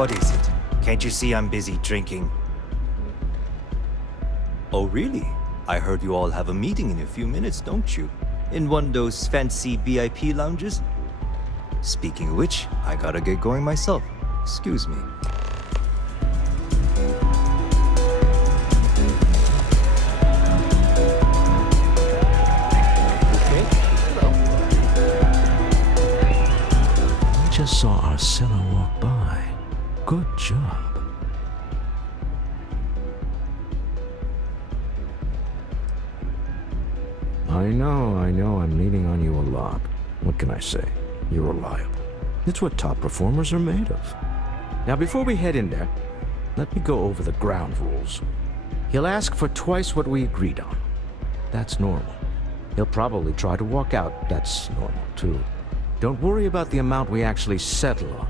What is it? Can't you see I'm busy drinking? Oh, really? I heard you all have a meeting in a few minutes, don't you? In one of those fancy VIP lounges? Speaking of which, I gotta get going myself. Excuse me. We just saw our seller walk by. Good job. I know, I'm leaning on you a lot. What can I say? You're reliable. It's what top performers are made of. Now, before we head in there, let me go over the ground rules. He'll ask for twice what we agreed on. That's normal. He'll probably try to walk out. That's normal, too. Don't worry about the amount we actually settle on.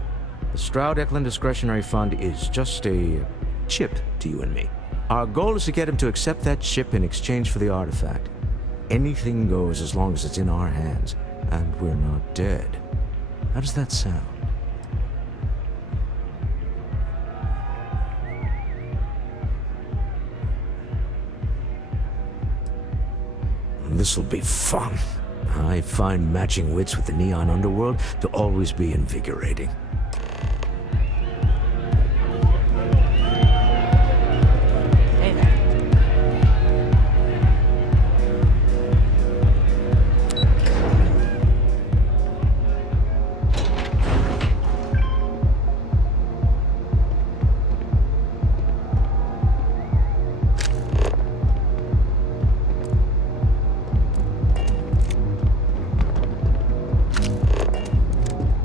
The Stroud-Eklund Discretionary Fund is just a chip to you and me. Our goal is to get him to accept that chip in exchange for the artifact. Anything goes as long as it's in our hands, and we're not dead. How does that sound? This'll be fun. I find matching wits with the neon underworld to always be invigorating. Hey there.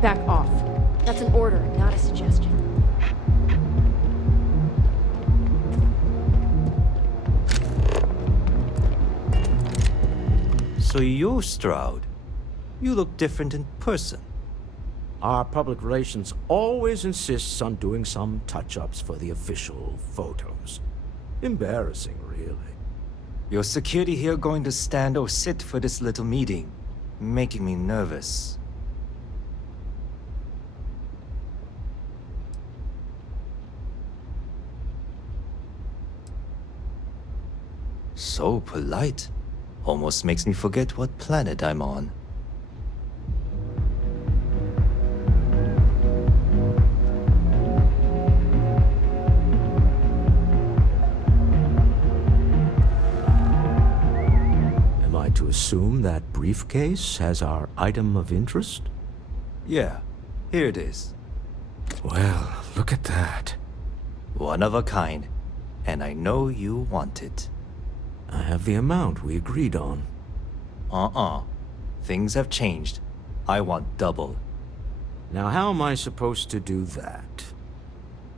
Back off. That's an order, not a suggestion. So you're Stroud. You look different in person. Our public relations always insists on doing some touch-ups for the official photos. Embarrassing, really. Your security here going to stand or sit for this little meeting, making me nervous. So polite. Almost makes me forget what planet I'm on. Am I to assume that briefcase has our item of interest? Yeah, here it is. Well, look at that. One of a kind. And I know you want it. I have the amount we agreed on. Things have changed. I want double. Now, how am I supposed to do that?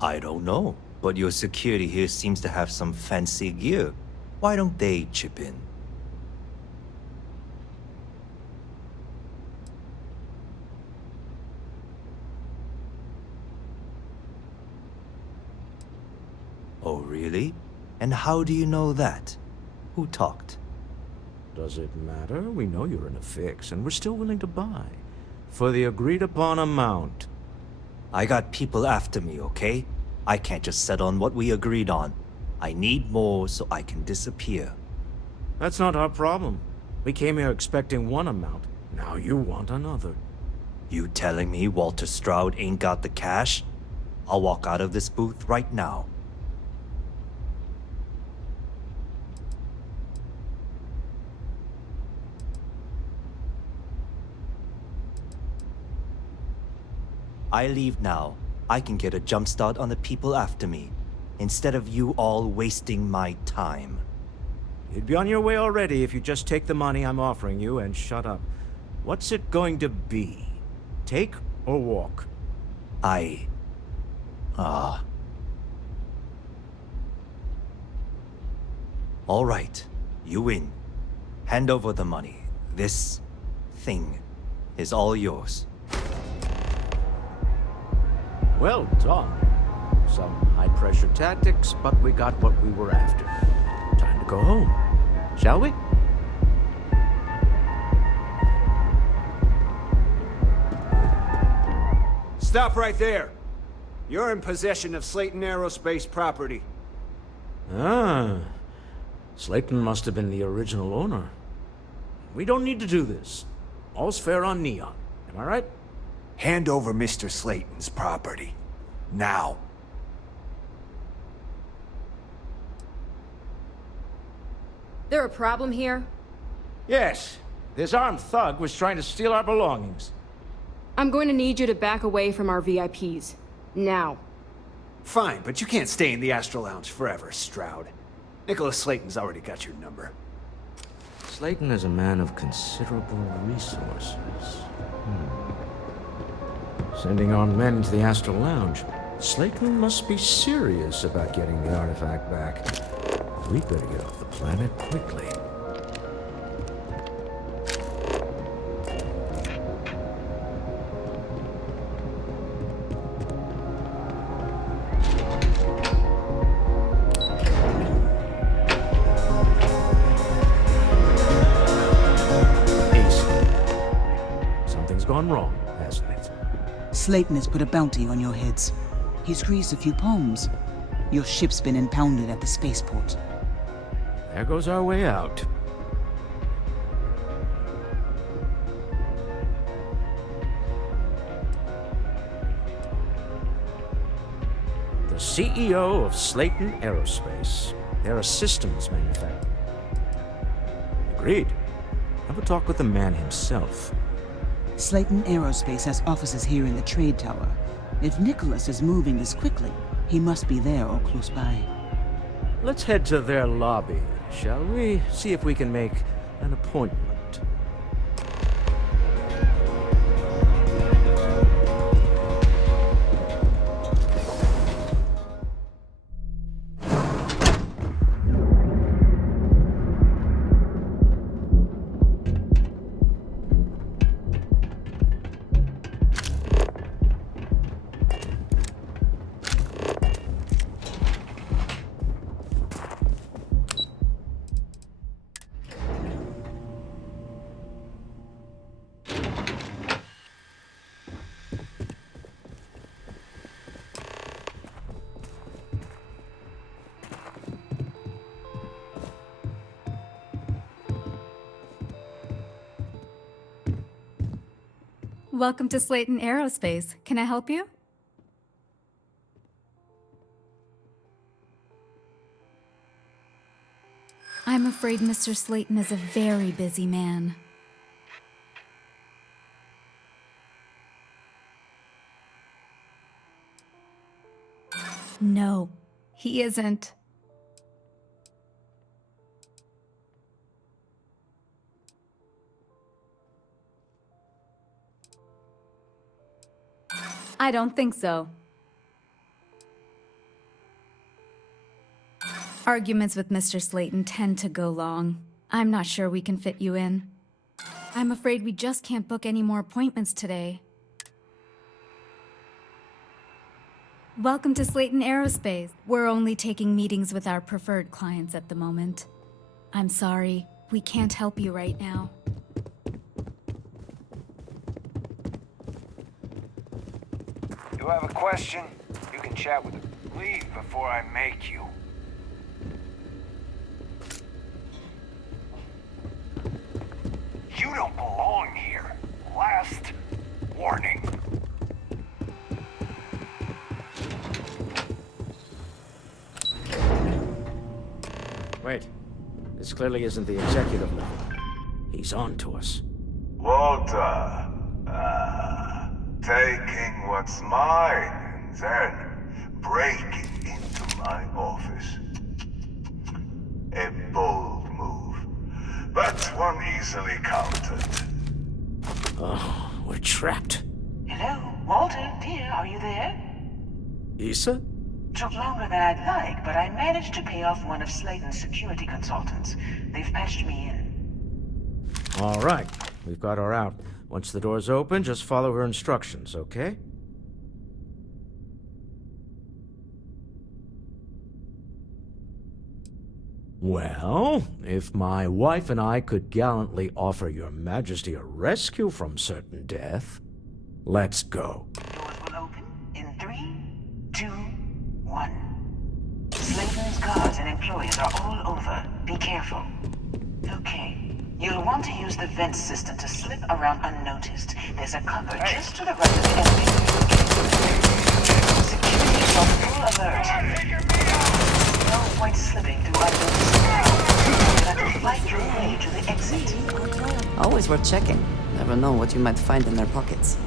I don't know, but your security here seems to have some fancy gear. Why don't they chip in? Oh, really? And how do you know that? Who talked? Does it matter? We know you're in a fix, and we're still willing to buy. For the agreed-upon amount. I got people after me, okay? I can't just settle on what we agreed on. I need more so I can disappear. That's not our problem. We came here expecting one amount. Now you want another. You telling me Walter Stroud ain't got the cash? I'll walk out of this booth right now. I leave now. I can get a jump start on the people after me, instead of you all wasting my time. You'd be on your way already if you just take the money I'm offering you and shut up. What's it going to be? Take or walk? All right, you win. Hand over the money. This thing is all yours. Well done. Some high-pressure tactics, but we got what we were after. Time to go home, shall we? Stop right there! You're in possession of Slayton Aerospace property. Ah. Slayton must have been the original owner. We don't need to do this. All's fair on Neon. Am I right? Hand over Mr. Slayton's property. Now. There a problem here? Yes. This armed thug was trying to steal our belongings. I'm going to need you to back away from our VIPs. Now. Fine, but you can't stay in the Astral Lounge forever, Stroud. Nicholas Slayton's already got your number. Slayton is a man of considerable resources. Sending armed men into the Astral Lounge. Slayton must be serious about getting the artifact back. We'd better get off the planet quickly. Something's gone wrong, hasn't it? Slayton has put a bounty on your heads. He's greased a few palms. Your ship's been impounded at the spaceport. There goes our way out. The CEO of Slayton Aerospace. They're a systems manufacturer. Agreed. Have a talk with the man himself. Slayton Aerospace has offices here in the trade tower. If Nicholas is moving this quickly, he must be there or close by. Let's head to their lobby, shall we? See if we can make an appointment. Welcome to Slayton Aerospace. Can I help you? I'm afraid Mr. Slayton is a very busy man. No, he isn't. I don't think so. Arguments with Mr. Slayton tend to go long. I'm not sure we can fit you in. I'm afraid we just can't book any more appointments today. Welcome to Slayton Aerospace. We're only taking meetings with our preferred clients at the moment. I'm sorry, we can't help you right now. You have a question? You can chat with him. Leave before I make you. You don't belong here. Last warning. Wait. This clearly isn't the executive level. He's on to us. Walter, taking what's mine and then breaking into my office. A bold move, but one easily countered. Oh, we're trapped. Hello, Walter, dear, are you there? Issa? Took longer than I'd like, but I managed to pay off one of Slayton's security consultants. They've patched me in. All right. We've got her out. Once the door's open, just follow her instructions, okay? Well, if my wife and I could gallantly offer your majesty a rescue from certain death, let's go. Doors will open in 3, employees are all over. Be careful. Okay. You'll want to use the vent system to slip around unnoticed. There's a cupboard just to the right of the elevator. Security is on full alert. No point slipping through unnoticed. You'll have to fight your way to the exit. Always worth checking. Never know what you might find in their pockets.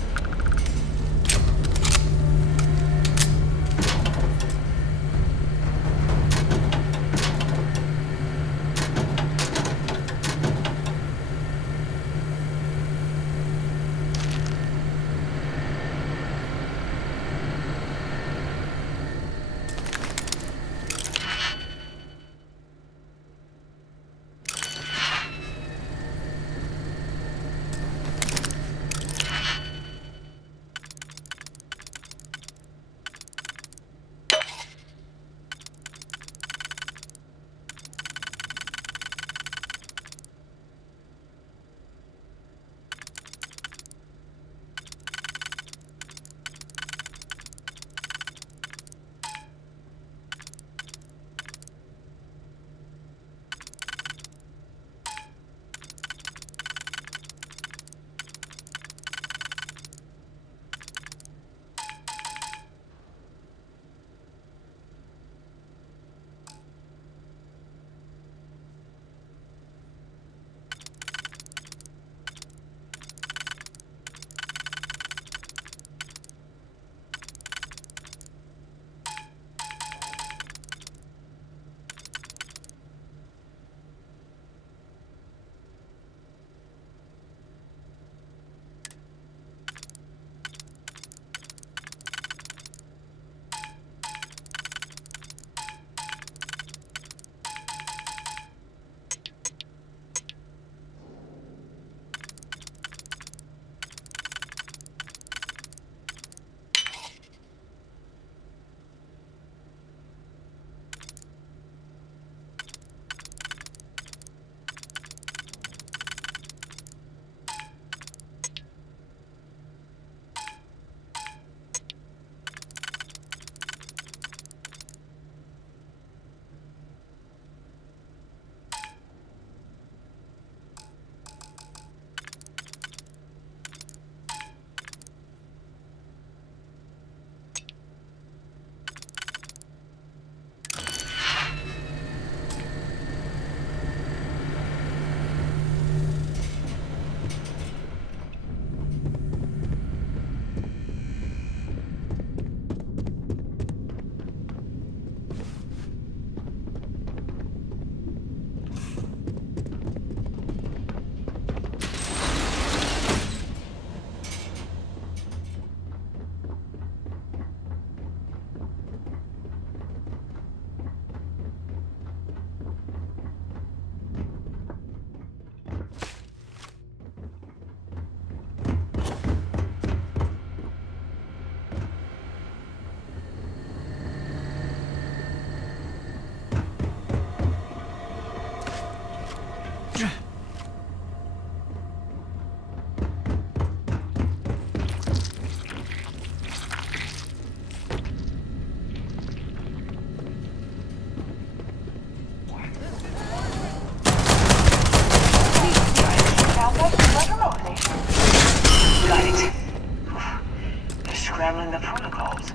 Scrambling the protocols.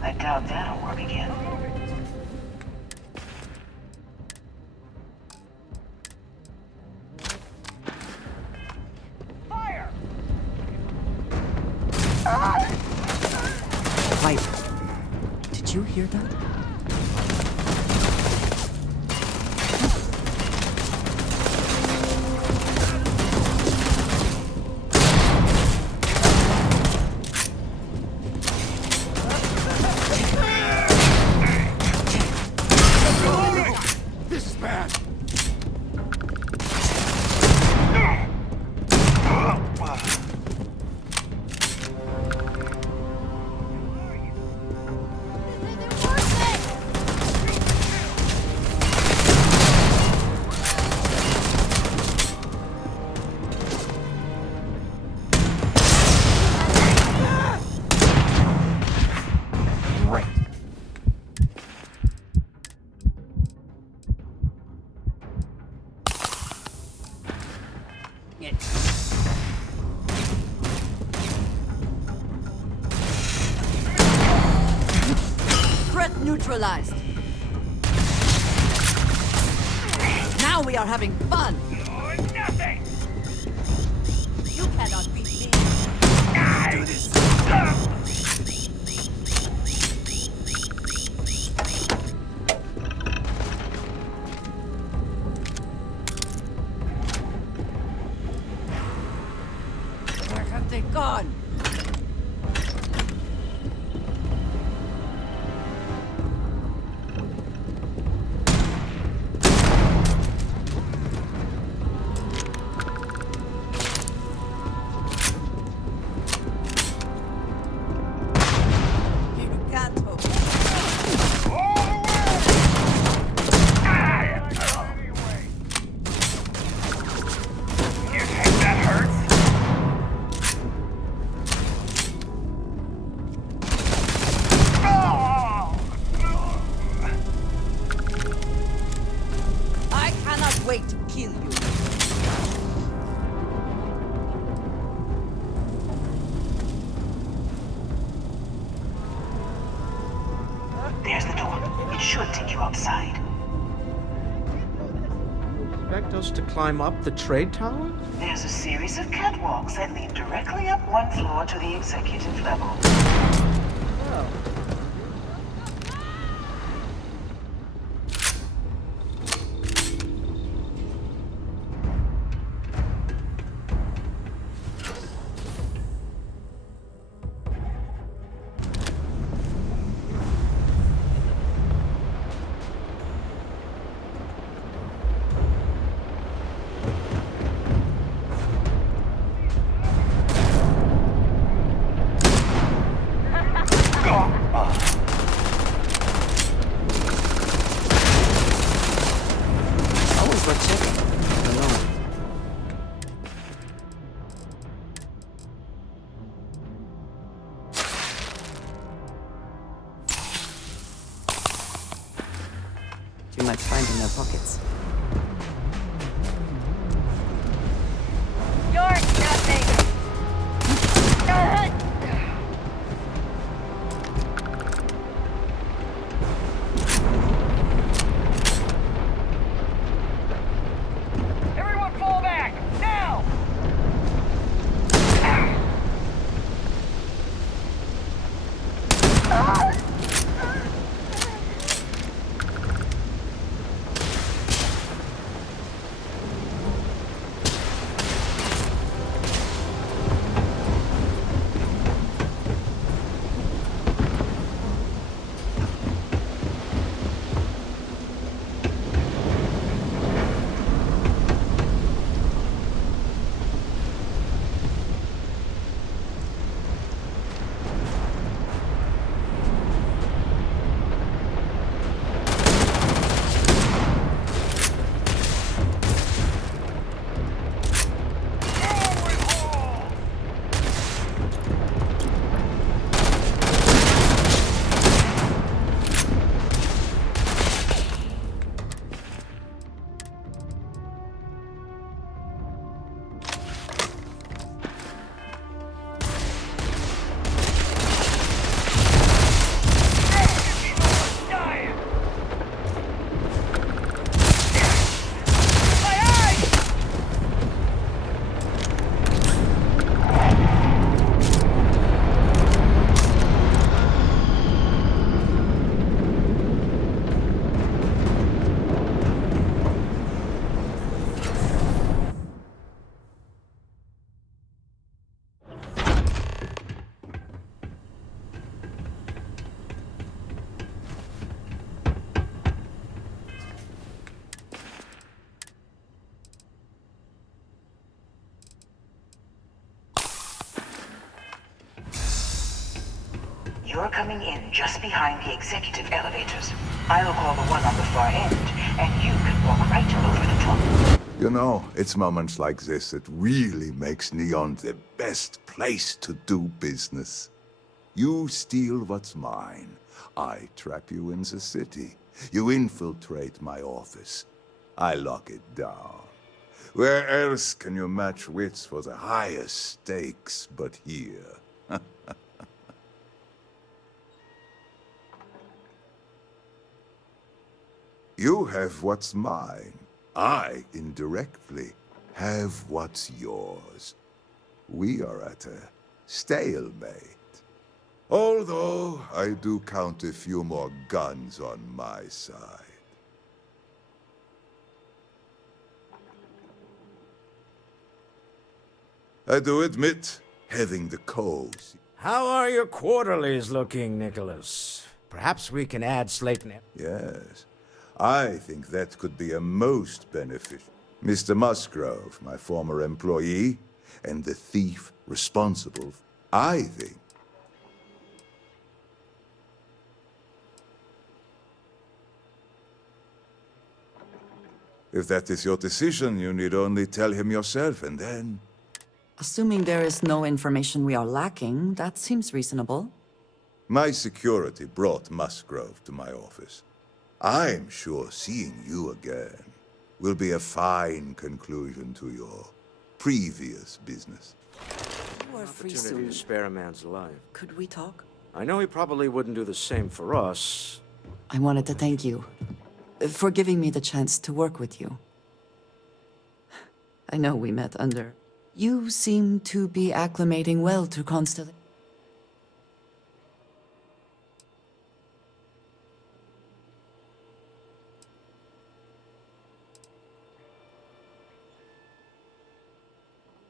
I doubt that'll work again. Fire! Pipe. Did you hear that? Threat neutralized. Now we are having fun. Nothing! You cannot beat me. Do this! Where have they gone? Wait to kill you. There's the door. It should take you outside. Expect us to climb up the trade tower? There's a series of catwalks that lead directly up one floor to the executive level. You might find in their pockets. You're nothing! Everyone fall back! Now! You're coming in just behind the executive elevators. I'll call the one on the far end, and you can walk right over the top. You know, it's moments like this that really makes Neon the best place to do business. You steal what's mine. I trap you in the city. You infiltrate my office. I lock it down. Where else can you match wits for the highest stakes but here? You have what's mine. I, indirectly, have what's yours. We are at a stalemate. Although, I do count a few more guns on my side. I do admit, having the codes. How are your quarterlies looking, Nicholas? Perhaps we can add Slayton. Yes, I think that could be a most beneficial. Mr. Musgrove, my former employee, and the thief responsible, I think. If that is your decision, you need only tell him yourself, and then... Assuming there is no information we are lacking, that seems reasonable. My security brought Musgrove to my office. I'm sure seeing you again will be a fine conclusion to your previous business. You are free Opportunity soon. to spare a man's life. Could we talk? I know he probably wouldn't do the same for us. I wanted to thank you for giving me the chance to work with you. I know we met under... You seem to be acclimating well to Constellation.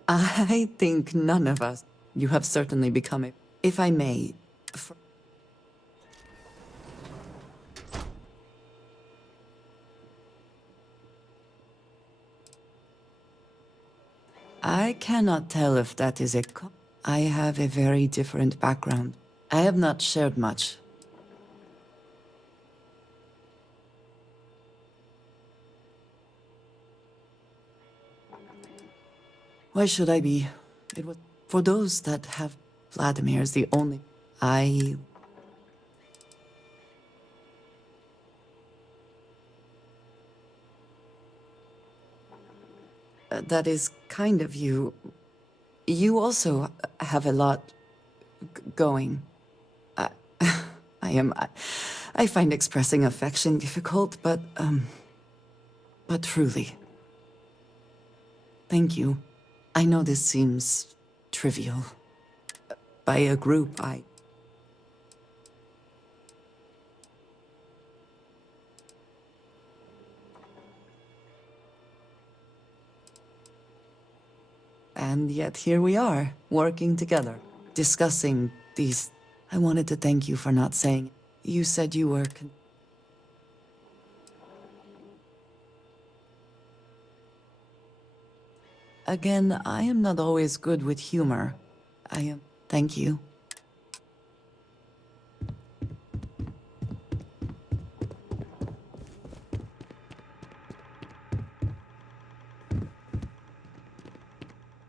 I think none of us. You have certainly become a... If I may... I cannot tell if that is a I have a very different background. I have not shared much. Why should I be? It was for those that have Vladimir's the only... that is kind of you. You also have a lot going. I find expressing affection difficult, but truly. Thank you. I know this seems trivial. By a group, And yet here we are, working together, discussing these... I wanted to thank you for not saying... You said you were... Again, I am not always good with humor. I am... Thank you.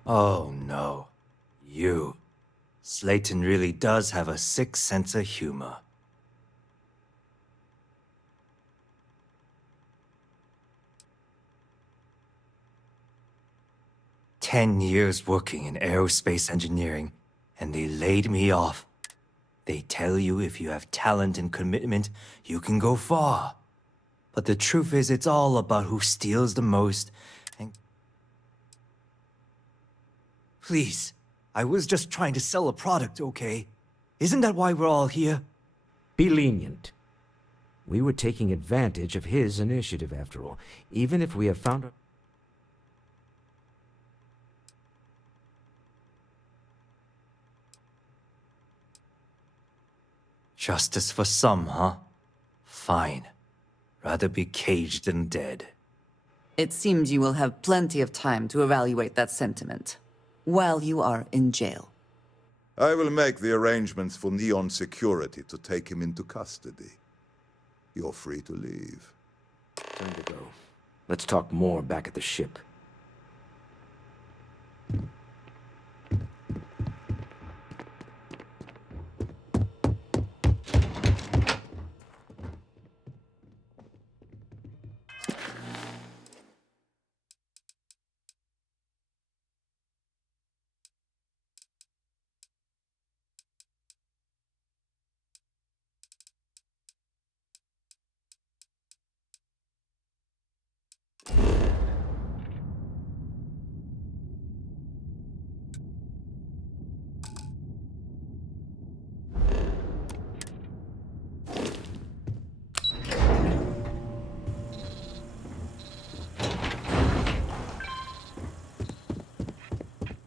Oh no. You. Slayton really does have a sick sense of humor. "10 years working in aerospace engineering, and they laid me off. They tell you if you have talent and commitment, you can go far. But the truth is, it's all about who steals the most and... Please, I was just trying to sell a product, okay? Isn't that why we're all here? Be lenient. We were taking advantage of his initiative, after all. Even if we have found a... Justice for some, huh? Fine. Rather be caged than dead. It seems you will have plenty of time to evaluate that sentiment, while you are in jail. I will make the arrangements for Neon Security to take him into custody. You're free to leave. Time to go. Let's talk more back at the ship.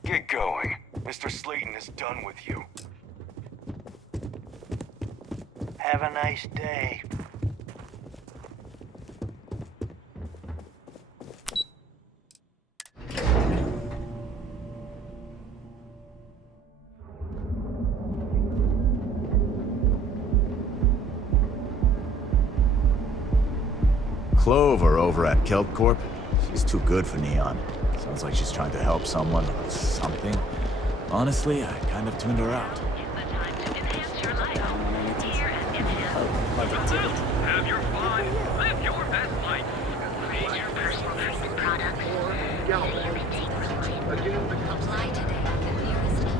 Get going. Mr. Slayton is done with you. Have a nice day. Clover over at Kelp Corp. She's too good for Neon. Sounds like she's trying to help someone or something. Honestly, I kind of tuned her out. Have your fun. Live your best life. Create your personal training product. Apply today at the nearest keys.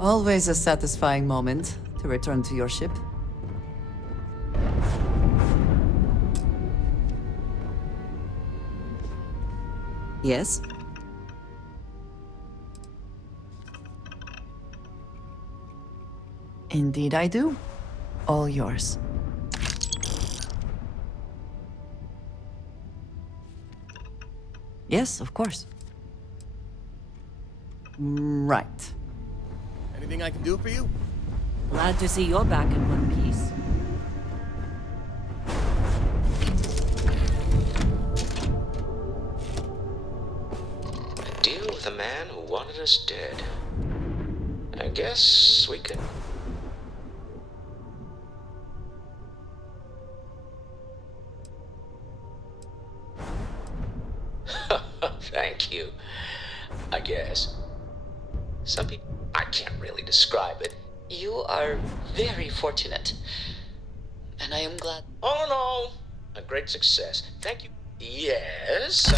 Always a satisfying moment to return to your ship. Yes? Indeed I do. All yours. Yes, of course. Right. Anything I can do for you? Glad to see you're back in one piece. A deal with a man who wanted us dead. I guess we can... Thank you. I guess. Some people... I can't really describe it. You are very fortunate. And I am glad. Oh no! A great success. Thank you. Yes?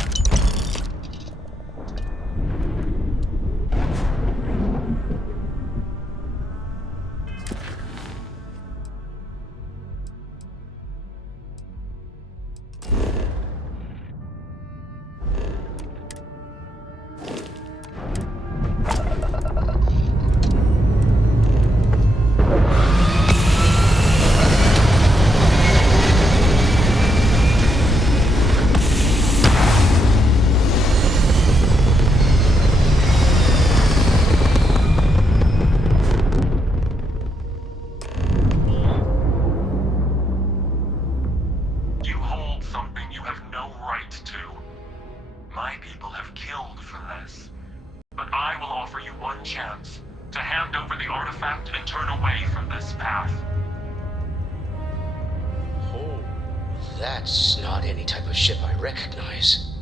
That's not any type of ship I recognize.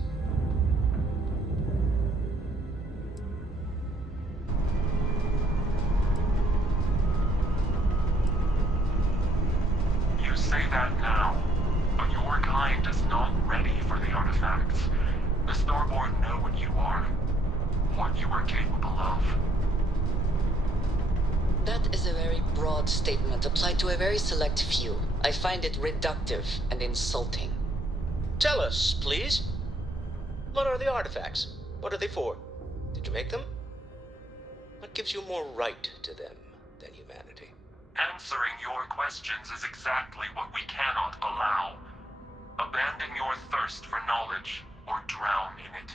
You say that now, but your kind is not ready for the artifacts. The Starborn know what you are, what you are capable of. That is a very broad statement applied to a very select few. I find it reductive and insulting. Tell us, please. What are the artifacts? What are they for? Did you make them? What gives you more right to them than humanity? Answering your questions is exactly what we cannot allow. Abandon your thirst for knowledge, or drown in it.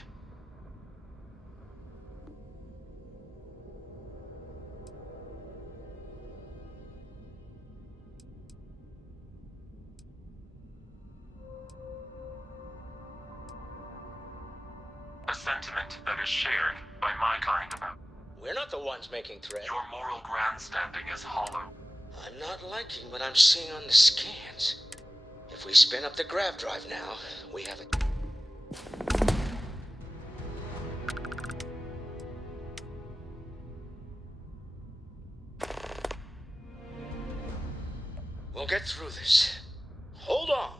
A sentiment that is shared by my kind about. We're not the ones making threats. Your moral grandstanding is hollow. I'm not liking what I'm seeing on the scans. If we spin up the grav drive now, we have it. We'll get through this. Hold on.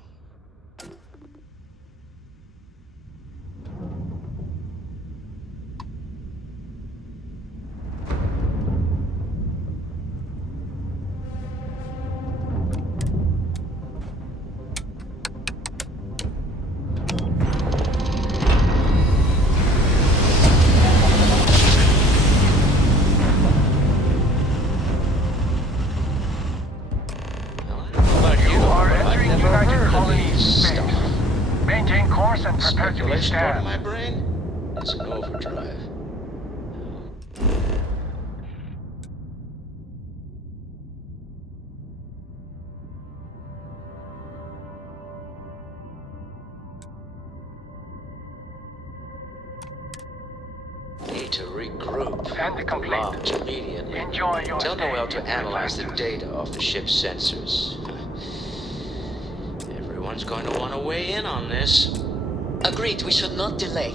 Maintain course and prepare to be Speculation stabbed. in my brain? It's an overdrive. Need to regroup. And the complaint. Launch immediately. Enjoy your Tell stay Noel to in analyze the Atlantis. data off the ship's sensors. Everyone's going to want to weigh in on this. Agreed, we should not delay.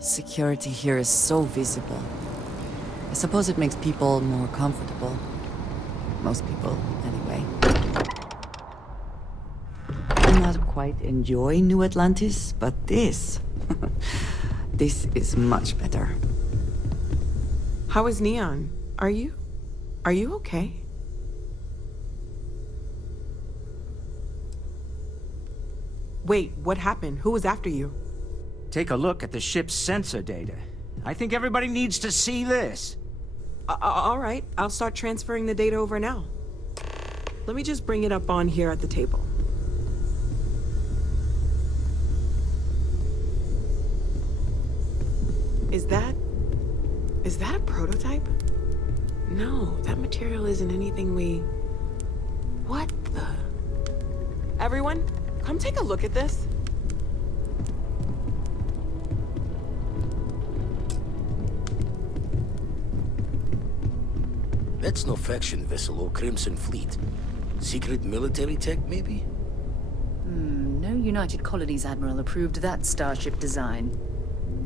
Security here is so visible. I suppose it makes people more comfortable. Most people, anyway. I'm not quite enjoying New Atlantis, but this... this is much better. How is Neon? Are you okay? Wait, what happened? Who was after you? Take a look at the ship's sensor data. I think everybody needs to see this. All right, I'll start transferring the data over now. Let me just bring it up on here at the table. Is that a prototype? No, that material isn't anything we... What the... Everyone, come take a look at this. That's no faction vessel or Crimson Fleet. Secret military tech, maybe? No United Colonies Admiral approved that starship design.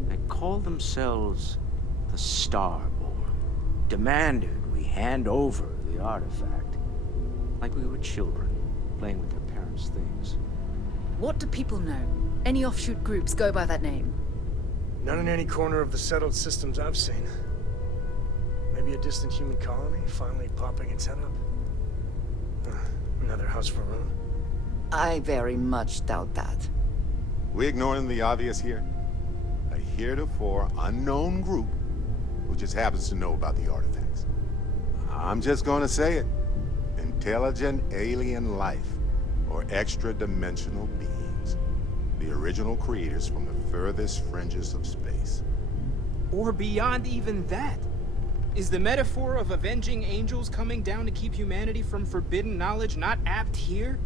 They call themselves the Starborn. Demanded we hand over the artifact. Like we were children, playing with their parents' things. What do people know? Any offshoot groups go by that name? None in any corner of the settled systems I've seen. Maybe a distant human colony finally popping its head up. Another house for Rune. I very much doubt that. We ignoring the obvious here? A heretofore unknown group who just happens to know about the artifacts. I'm just gonna say it. Intelligent alien life, or extra-dimensional beings. The original creators from the furthest fringes of space. Or beyond even that. Is the metaphor of avenging angels coming down to keep humanity from forbidden knowledge not apt here?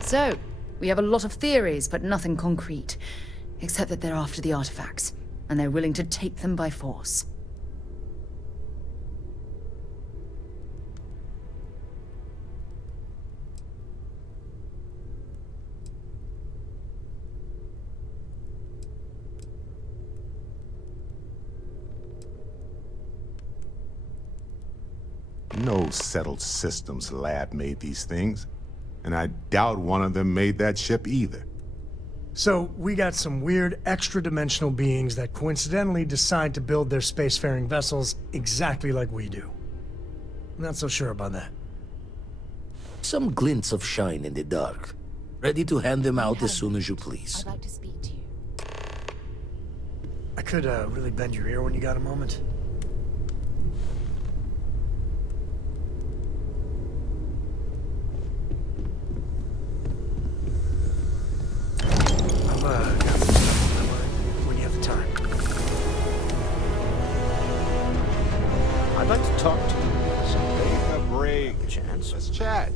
So, we have a lot of theories, but nothing concrete. Except that they're after the artifacts, and they're willing to take them by force. No settled systems lab made these things, and I doubt one of them made that ship either. So, we got some weird extra-dimensional beings that coincidentally decide to build their spacefaring vessels exactly like we do. Not so sure about that. Some glints of shine in the dark. Ready to hand them out as soon as you please. I'd like to speak to you. I could really bend your ear when you got a moment. Got some stuff on my mind when you have the time. I'd like to talk to you. Take a break. Chance. Let's chat.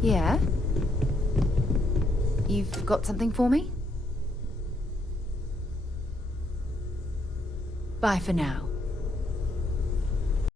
Yeah? You've got something for me? Bye for now.